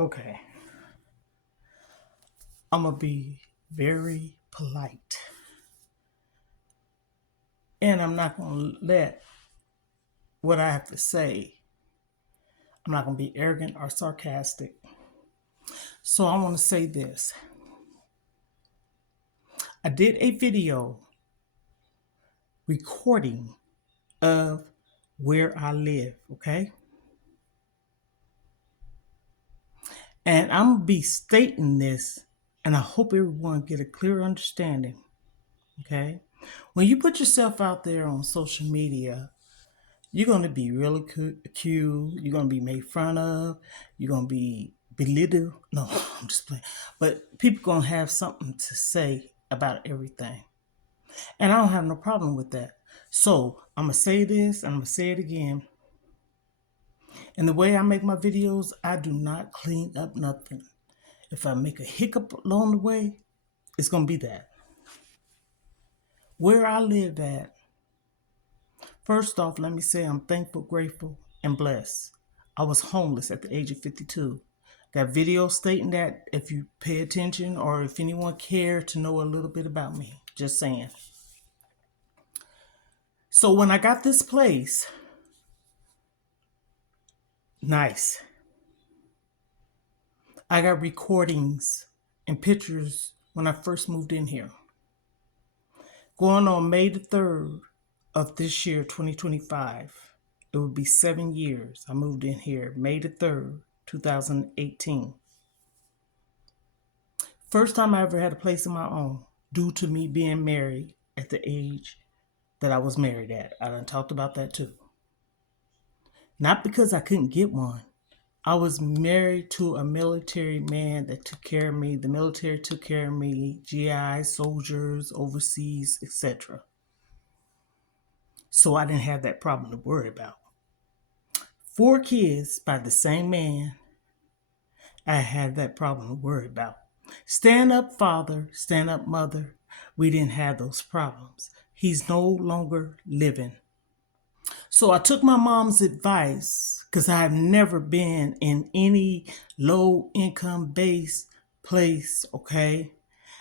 Okay, I'm gonna be very polite, and I'm not gonna let what I have to say. I'm not gonna be arrogant or sarcastic. So I want to say this: I did a video recording of where I live. Okay, and I'm gonna be stating this, and I hope everyone get a clear understanding. Okay, when you put yourself out there on social media, you're going to be really accused. You're going to be made fun of. You're going to be belittled. No, I'm just playing. But people going to have something to say about everything. And I don't have no problem with that. So I'm going to say this and I'm going to say it again. And the way I make my videos, I do not clean up nothing. If I make a hiccup along the way, it's going to be that. Where I live at, first off, let me say I'm thankful, grateful, and blessed. I was homeless at the age of 52. Got video stating that if you pay attention or if anyone cared to know a little bit about me. Just saying. So when I got this place, nice. I got recordings and pictures when I first moved in here. Going on May the 3rd of this year, 2025, it would be 7 years. I moved in here May the 3rd, 2018. First time I ever had a place of my own due to me being married at the age that I was married at. I done talked about that too. Not because I couldn't get one. I was married to a military man that took care of me. The military took care of me, GI, soldiers, overseas, etc. So I didn't have that problem to worry about. 4 kids by the same man, I had that problem to worry about. Stand up father, stand up mother, we didn't have those problems. He's no longer living. So I took my mom's advice because I have never been in any low income based place, okay?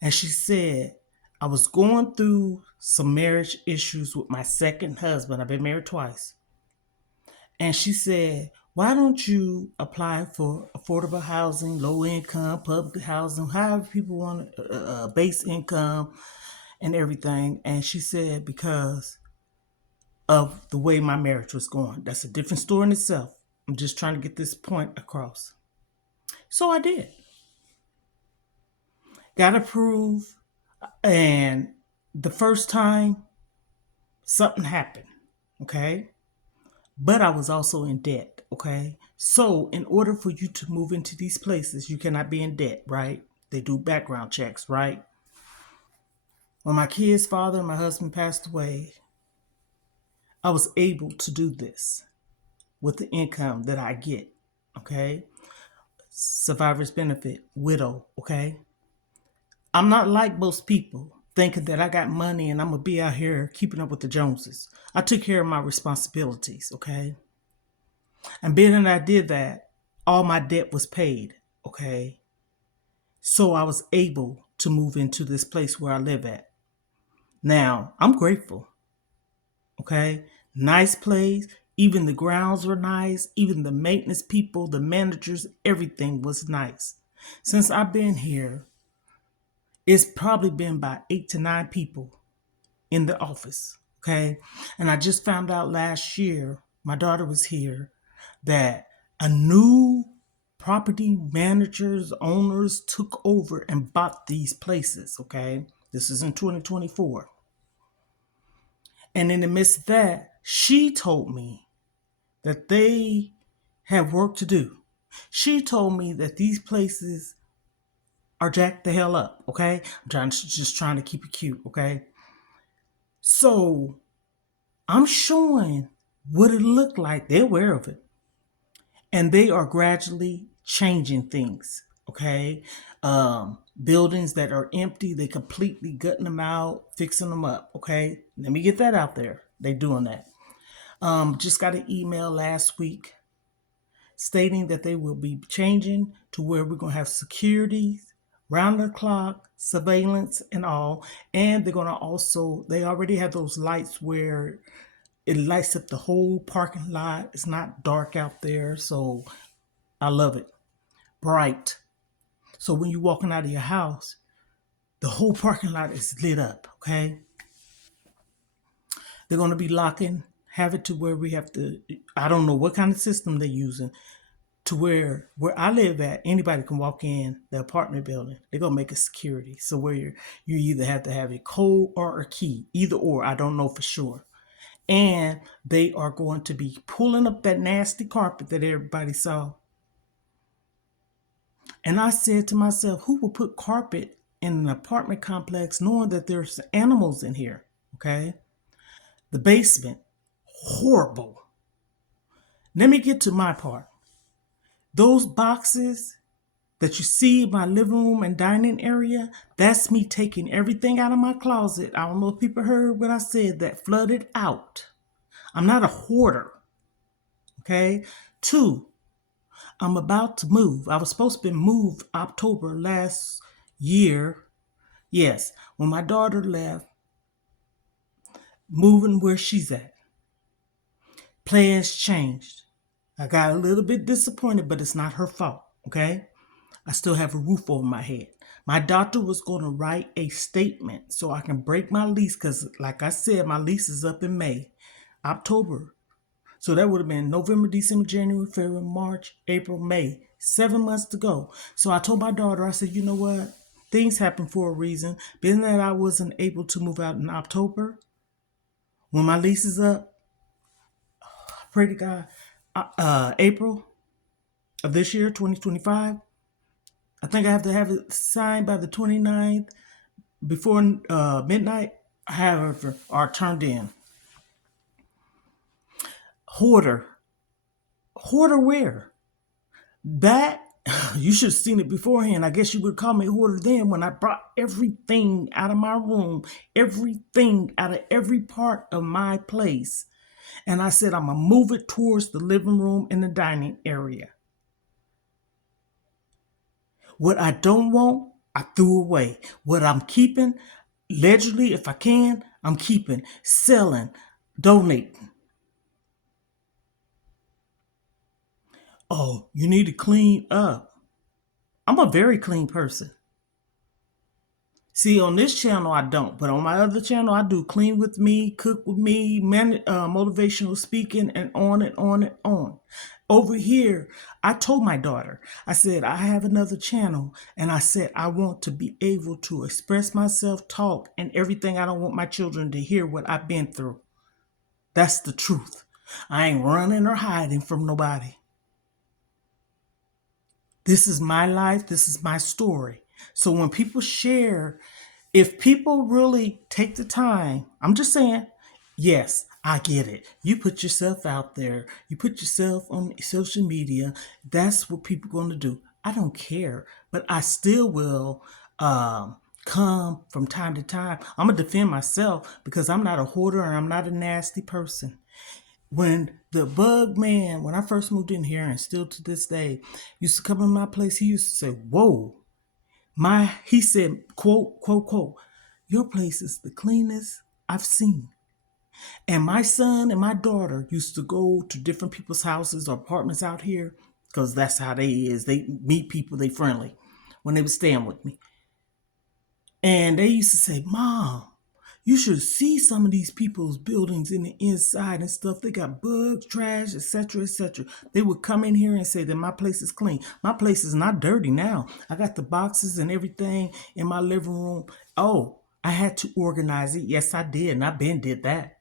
And she said, I was going through some marriage issues with my second husband. I've been married twice. And she said, why don't you apply for affordable housing, low income, public housing, however people want base income and everything. And she said, because of the way my marriage was going. That's a different story in itself. I'm just trying to get this point across. So I did. Got approved. And the first time, something happened. Okay. But I was also in debt. Okay. So in order for you to move into these places, you cannot be in debt, right? They do background checks, right? When my kid's father and my husband passed away, I was able to do this with the income that I get. Okay. Survivor's benefit, widow, okay? I'm not like most people thinking that I got money and I'm gonna be out here keeping up with the Joneses. I took care of my responsibilities, okay? And being that I did that, all my debt was paid, okay? So I was able to move into this place where I live at. Now, I'm grateful, okay? Nice place. Even the grounds were nice. Even the maintenance people, the managers, everything was nice. Since I've been here, it's probably been about 8 to 9 people in the office. Okay. And I just found out last year, my daughter was here, that a new property managers, owners took over and bought these places. Okay. This is in 2024. And in the midst of that, she told me that they have work to do. She told me that these places are jacked the hell up, okay? Just trying to keep it cute, okay? So I'm showing what it looked like. They're aware of it. And they are gradually changing things, okay? Buildings that are empty, they completely gutting them out, fixing them up, okay? Let me get that out there. They doing that. Just got an email last week stating that they will be changing to where we're going to have security, round the clock, surveillance, and all. And they're going to also, they already have those lights where it lights up the whole parking lot. It's not dark out there. So I love it. Bright. So when you're walking out of your house, the whole parking lot is lit up, okay? They're going to be locking, have it to where we have to, I don't know what kind of system they're using, to where I live at, anybody can walk in the apartment building. They're going to make a security. So where you either have to have a code or a key, either or, I don't know for sure. And they are going to be pulling up that nasty carpet that everybody saw. And I said to myself, who will put carpet in an apartment complex knowing that there's animals in here? Okay. The basement, horrible. Let me get to my part. Those boxes that you see in my living room and dining area, that's me taking everything out of my closet. I don't know if people heard what I said, that flooded out. I'm not a hoarder. Okay. 2, I'm about to move. I was supposed to be moved October last year. Yes, when my daughter left, moving where she's at. Plans changed. I got a little bit disappointed, but it's not her fault, okay? I still have a roof over my head. My doctor was going to write a statement so I can break my lease because, like I said, my lease is up in May, October. So that would have been November, December, January, February, March, April, May. 7 months to go. So I told my daughter, I said, you know what? Things happen for a reason. Being that I wasn't able to move out in October, when my lease is up, I pray to God, April of this year, 2025, I think I have to have it signed by the 29th before midnight, however, or turned in. Hoarder. Hoarder where? That, you should have seen it beforehand. I guess you would call me a hoarder then when I brought everything out of my room, everything out of every part of my place. And I said, I'm going to move it towards the living room and the dining area. What I don't want, I threw away. What I'm keeping, allegedly, if I can, I'm keeping, selling, donating. Oh, you need to clean up. I'm a very clean person. See, on this channel, I don't. But on my other channel, I do clean with me, cook with me, motivational speaking, and on and on and on. Over here, I told my daughter, I said, I have another channel. And I said, I want to be able to express myself, talk, and everything. I don't want my children to hear what I've been through. That's the truth. I ain't running or hiding from nobody. This is my life. This is my story. So when people share, if people really take the time, I'm just saying, yes, I get it. You put yourself out there. You put yourself on social media. That's what people are going to do. I don't care, but I still will come from time to time. I'm going to defend myself because I'm not a hoarder and I'm not a nasty person. When the bug man, when I first moved in here and still to this day, used to come in my place, he used to say, whoa, he said, quote, quote, quote, your place is the cleanest I've seen. And my son and my daughter used to go to different people's houses or apartments out here because that's how they is. They meet people, they friendly when they were staying with me. And they used to say, Mom, you should see some of these people's buildings in the inside and stuff. They got bugs, trash, etc., etc. They would come in here and say that my place is clean. My place is not dirty now. I got the boxes and everything in my living room. Oh, I had to organize it. Yes, I did. And I been did that.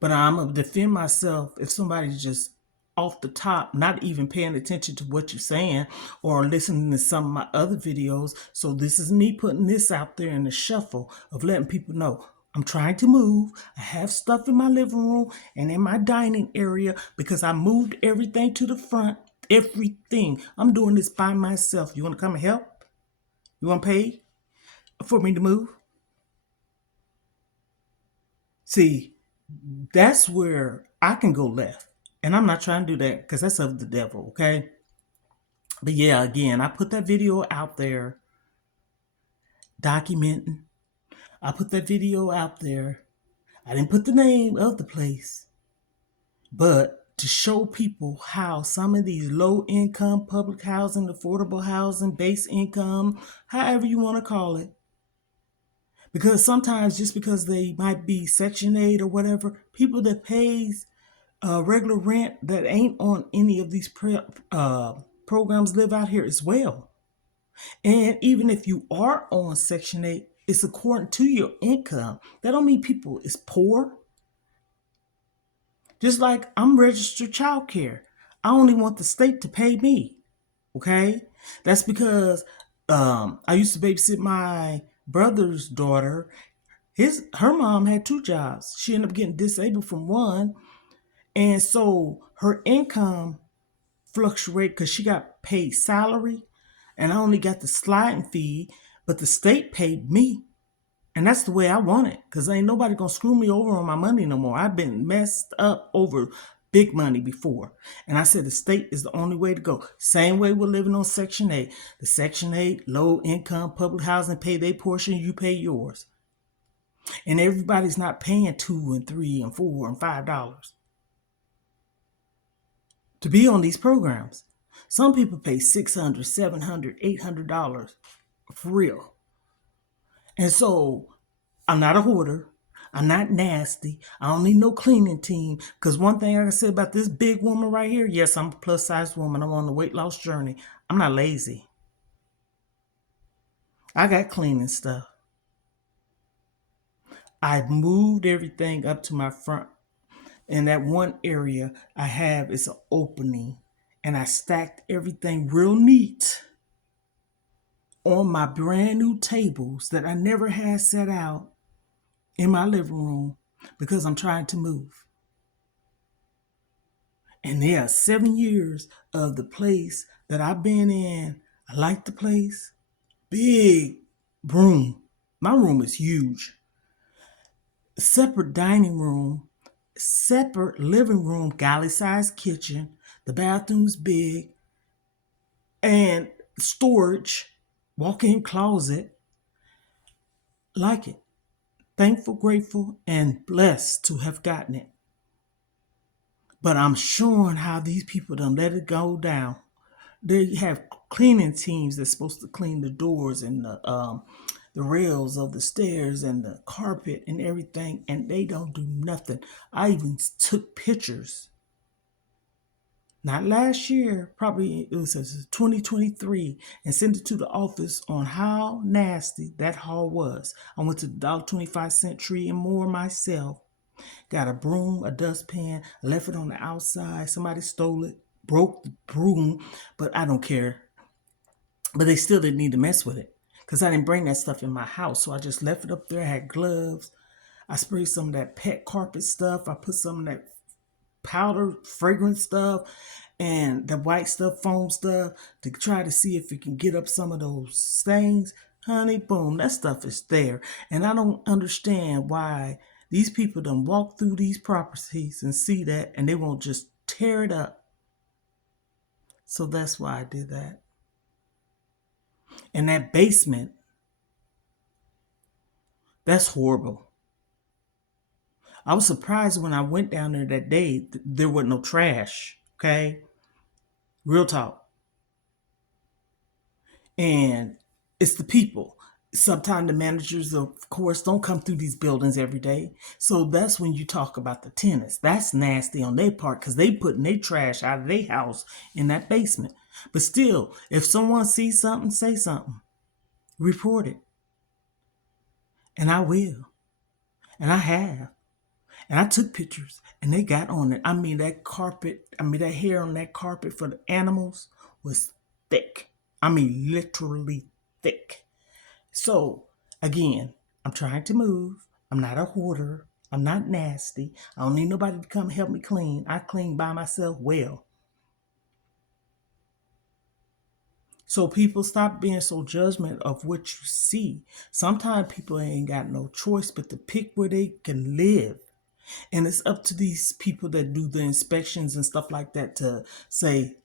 But I'm going to defend myself if somebody's just off the top, not even paying attention to what you're saying or listening to some of my other videos. So this is me putting this out there in the shuffle of letting people know I'm trying to move. I have stuff in my living room and in my dining area because I moved everything to the front. Everything. I'm doing this by myself. You want to come and help? You want to pay for me to move? See, that's where I can go left And I'm not trying to do that because that's of the devil, okay? But yeah, again, I put that video out there documenting. I put that video out there. I didn't put the name of the place, but to show people how some of these low income public housing, affordable housing, base income, however you want to call it, because sometimes just because they might be Section 8 or whatever, people that pays regular rent that ain't on any of these programs live out here as well. And even if you are on Section 8, it's according to your income. That don't mean people is poor. Just like I'm registered child care. I only want the state to pay me. Okay? That's because I used to babysit my brother's daughter. Her mom had 2 jobs. She ended up getting disabled from one. And so her income fluctuated because she got paid salary and I only got the sliding fee, but the state paid me. And that's the way I want it, because ain't nobody gonna screw me over on my money no more. I've been messed up over big money before. And I said the state is the only way to go. Same way we're living on Section 8. The Section 8 low income public housing pay their portion, you pay yours. And everybody's not paying $2 and $3 and $4 and $5 to be on these programs. Some people pay $600, $700, $800 for real. And so I'm not a hoarder. I'm not nasty. I don't need no cleaning team. Because one thing I can say about this big woman right here, yes, I'm a plus size woman. I'm on the weight loss journey. I'm not lazy. I got cleaning stuff. I've moved everything up to my front. And that one area I have is an opening. And I stacked everything real neat on my brand new tables that I never had set out in my living room because I'm trying to move. And there are 7 years of the place that I've been in. I like the place. Big room. My room is huge. Separate dining room, separate living room, galley-sized kitchen. The bathroom's big. And storage, walk-in closet. Like it. Thankful, grateful, and blessed to have gotten it. But I'm showing how these people done let it go down. They have cleaning teams that's supposed to clean the doors and the rails of the stairs and the carpet and everything, and they don't do nothing. I even took pictures. Not last year, probably it was 2023, and sent it to the office on how nasty that hall was. I went to the $1.25 Tree and More myself. Got a broom, a dustpan, left it on the outside. Somebody stole it, broke the broom, but I don't care. But they still didn't need to mess with it because I didn't bring that stuff in my house. So I just left it up there. I had gloves. I sprayed some of that pet carpet stuff. I put some of that powder fragrance stuff and the white stuff, foam stuff to try to see if it can get up some of those stains. Honey, boom, that stuff is there. And I don't understand why these people done walk through these properties and see that and they won't just tear it up. So that's why I did that. And that basement, that's horrible. I was surprised when I went down there that day, there wasn't no trash, okay? Real talk. And it's the people. Sometimes the managers, of course, don't come through these buildings every day. So that's when you talk about the tenants. That's nasty on their part because they putting their trash out of their house in that basement. But still, if someone sees something, say something. Report it. And I will. And I have. And I took pictures and they got on it. That hair on that carpet for the animals was thick. Literally thick. So, again, I'm trying to move. I'm not a hoarder. I'm not nasty. I don't need nobody to come help me clean. I clean by myself well. So people stop being so judgment of what you see. Sometimes people ain't got no choice but to pick where they can live. And it's up to these people that do the inspections and stuff like that to say,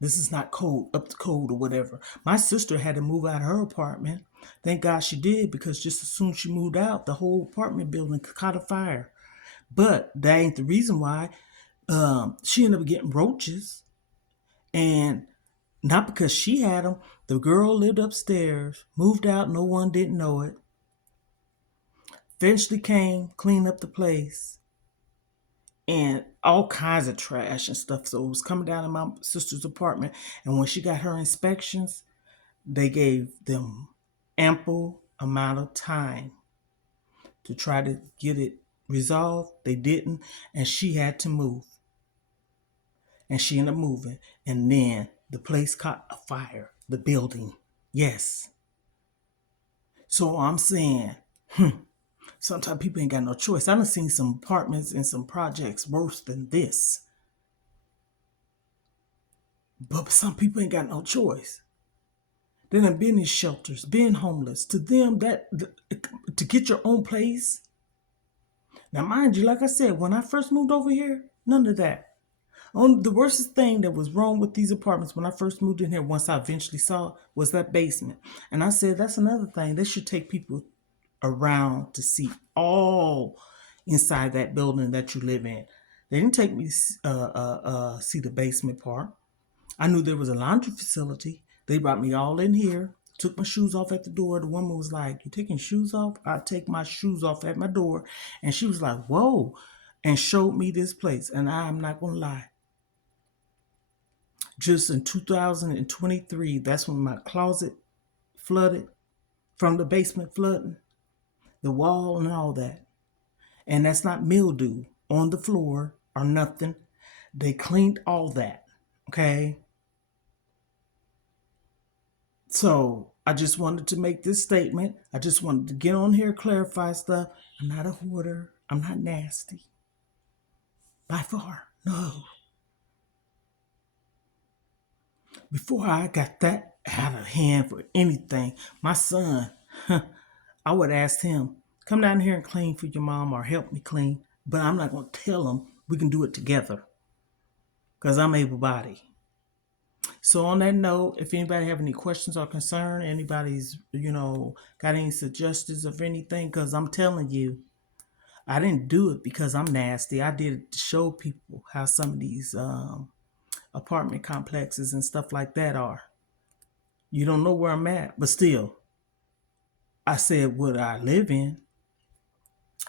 this is not code, up to code or whatever. My sister had to move out of her apartment. Thank God she did, because just as soon as she moved out, the whole apartment building caught a fire. But that ain't the reason why. She ended up getting roaches, and not because she had them. The girl lived upstairs, moved out, no one didn't know it. Eventually came, cleaned up the place, and all kinds of trash and stuff. So it was coming down in my sister's apartment. And when she got her inspections, they gave them ample amount of time to try to get it resolved. They didn't, and she had to move. And she ended up moving. And then the place caught a fire, the building. Yes. So I'm saying, sometimes people ain't got no choice. I done seen some apartments and some projects worse than this. But some people ain't got no choice. They done been in shelters, been homeless. To them, to get your own place. Now, mind you, like I said, when I first moved over here, none of that. The worst thing that was wrong with these apartments when I first moved in here, once I eventually saw, was that basement. And I said, that's another thing. They should take people around to see all inside that building that you live in. They didn't take me to see the basement part. I knew there was a laundry facility. They brought me all in here, took my shoes off at the door. The woman was like, "You taking shoes off?" I take my shoes off at my door. And she was like, "Whoa," and showed me this place. And I'm not going to lie. Just in 2023, that's when my closet flooded from the basement flooding, the wall and all that. And that's not mildew on the floor or nothing. They cleaned all that. Okay. So I just wanted to make this statement. I just wanted to get on here, clarify stuff. I'm not a hoarder. I'm not nasty. By far, no. Before I got that out of hand for anything, my son, I would ask him, come down here and clean for your mom or help me clean. But I'm not going to tell him we can do it together, because I'm able-bodied. So on that note, if anybody have any questions or concern, anybody's, got any suggestions of anything, because I'm telling you, I didn't do it because I'm nasty. I did it to show people how some of these apartment complexes and stuff like that are. You don't know where I'm at, but still, I said what I live in.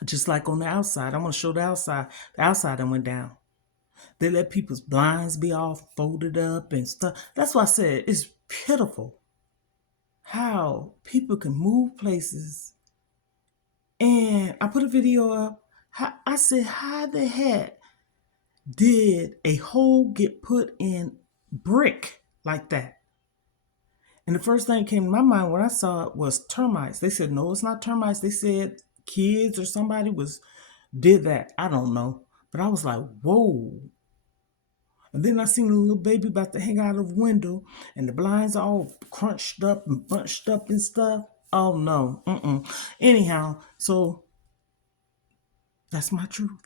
Just like on the outside, I'm going to show the outside. The outside that went down. They let people's blinds be all folded up and stuff. That's why I said it's pitiful how people can move places. And I put a video up. I said, how the heck did a hole get put in brick like that? And the first thing that came to my mind when I saw it was termites. They said, no, it's not termites. They said kids or somebody did that. I don't know. But I was like, whoa. And then I seen a little baby about to hang out of the window, and the blinds are all crunched up and bunched up and stuff. Oh no. Anyhow, so that's my truth.